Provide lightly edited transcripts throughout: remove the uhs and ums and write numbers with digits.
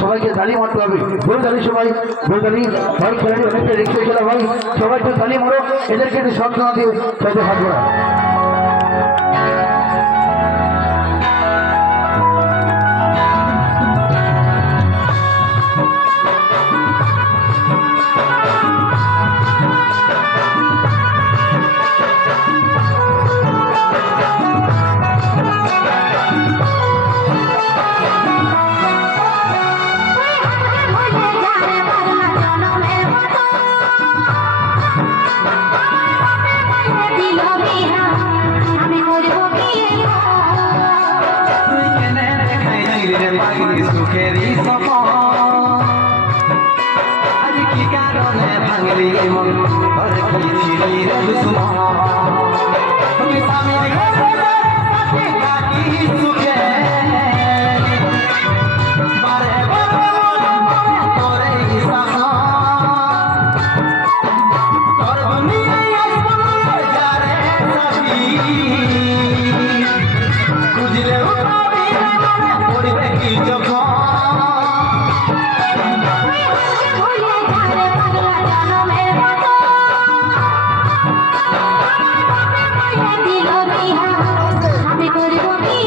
সবাইকে তালি মারতে হবে। গোলতালি সবাই, গোলতালি ভাই খেলাটি অনেকটা রিক্সে খেলা ভাই, সবাই একটু তালি মারো, এদেরকে একটু সান্ত্বনা দিয়ে সাথে হাত ধরা। সুখেরই সপন আজ কি কারণে ভাঙলি মন ঘরে কি ছিলি রে দুশ্মন তুমি স্বামীর ঘরে থাকি সুখে বারে বারে তোরে শাসন তোর দুনিয়ায় যারে সাথী খুঁজলে পড়বে কি যখন আমি করব কি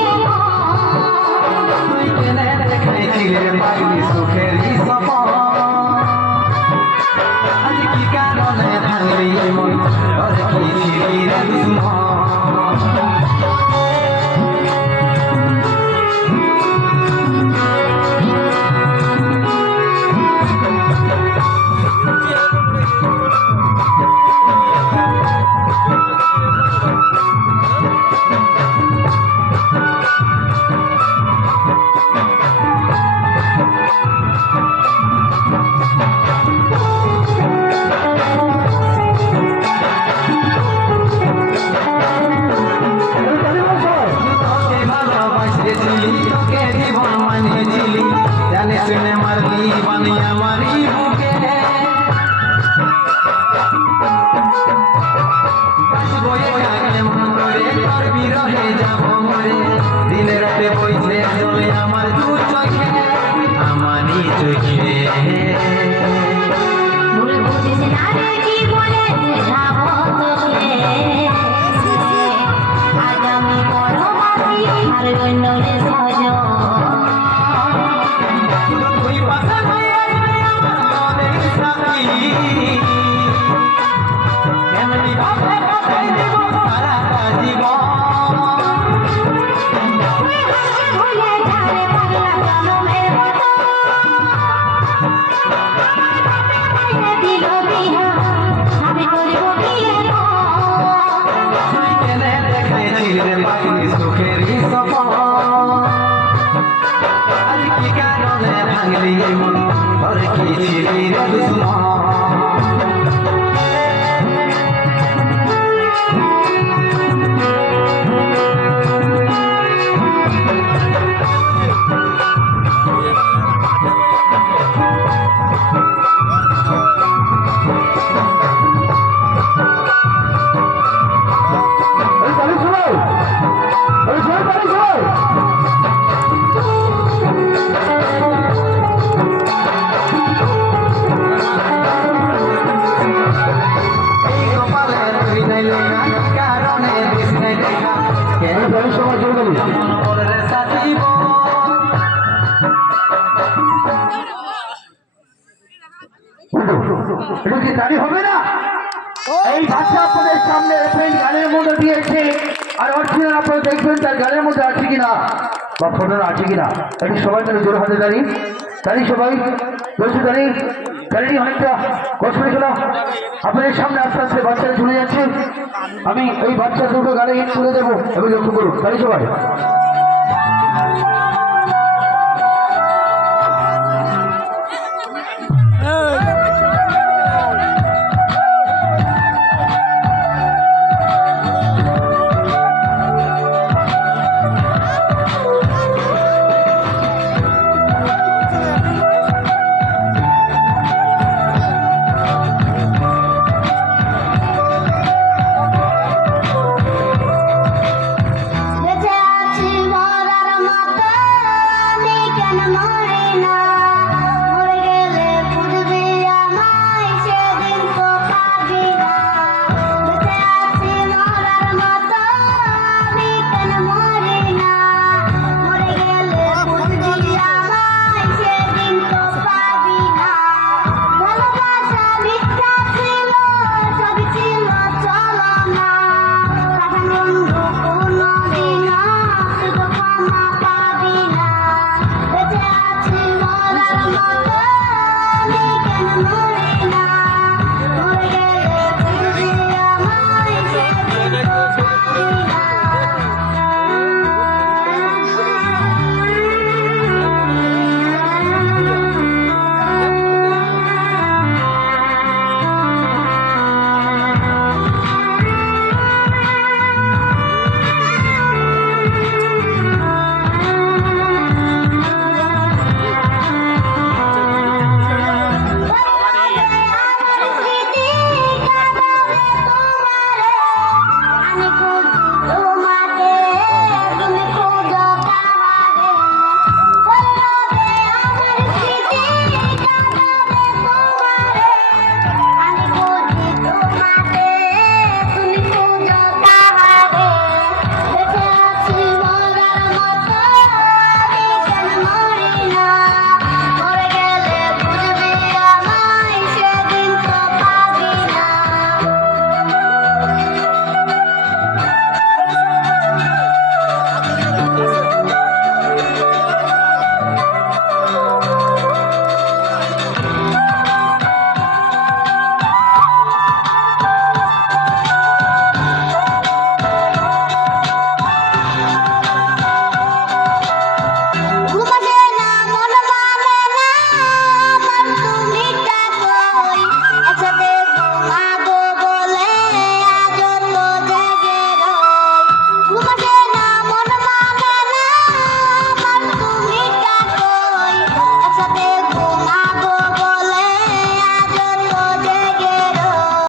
দুশ্মন এই তালি শোনাও, এই জোরে তালি শোনাও। এই কপালে তুই নাই লেখা কারণে দিস নাই দেখা কেন এই তালি শোনাও, জোরে তালি। মনের সাথী এটা কি তালি হবে না? এই ভাষা আপনাদের সামনে রেখে গানের মধ্যে দিয়েছে, আর অরিজিনাল আপনারা দেখবেন তার গানের মধ্যে আছে কিনা বা ফটোটা আছে কিনা। একটু সবাই মিলে জোর হাতে দাঁড়িয়ে তাই সবাই বলছে দাঁড়িয়ে দাঁড়িয়ে অনেকটা কষ্ট হয়েছিল। আপনাদের সামনে আস্তে আস্তে বাচ্চারা চলে যাচ্ছে, আমি এই বাচ্চা দুটো গাড়ি তুলে দেবো এবং লক্ষ্য করুন তাই সবাই।